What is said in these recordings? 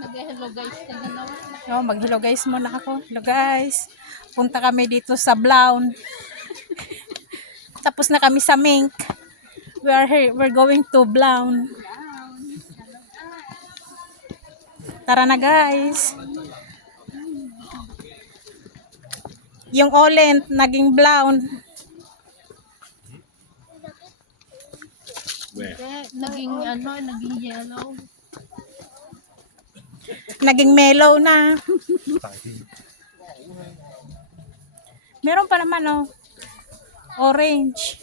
Mag-hello guys. Oh, mag-hello guys muna ako. Hello guys. Punta kami dito sa Blaun. Tapos na kami sa Mink. We are here. We're going to Blaun. Tara na guys. Yung Olent naging Blaun. Naging naging yellow. Naging mellow na. Meron pa naman oh. Orange.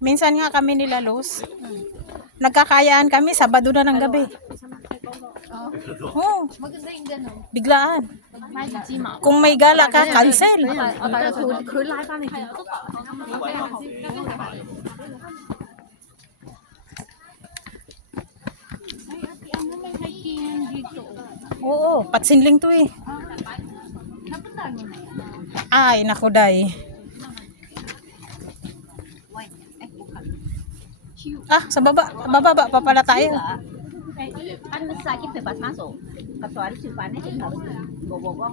Minsan nga kami nila Luz. Nagkakayaan kami Sabado na ng gabi. Oh, Maganda yung gano'n. biglaan. Kung may gala ka, cancel. Ano may hiking dito? Oo, patsinling to eh. Napunta mo na yan. Ay, naku day. Sa baba. Bababa pa pala tayo. Kan sakit bebas masuk. Kecuali sifatnya sih harus bawa-bawa.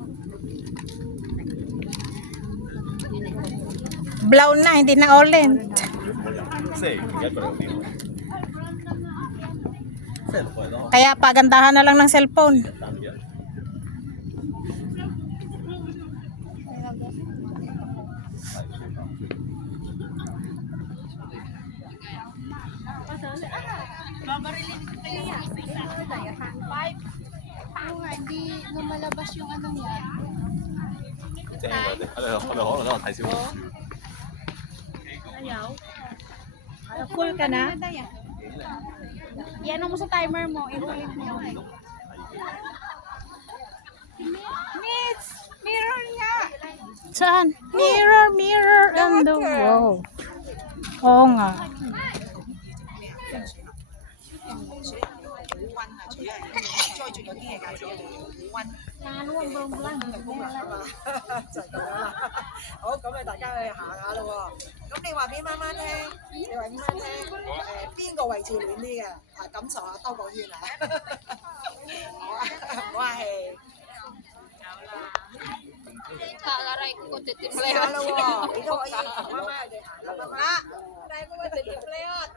Blaun na, hindi na Olent. Kaya pagandahan na lang ng cellphone. Oo nga, hindi lumalabas yung ano niya. Full ka na? Yan mo sa timer mo, i-ulit mo. Mirror nga. Saan? Mirror, mirror on the wall. Oo nga. Kalaray ko titim. Hello, ito ay mama, mamá, đây ko ba titim lewat.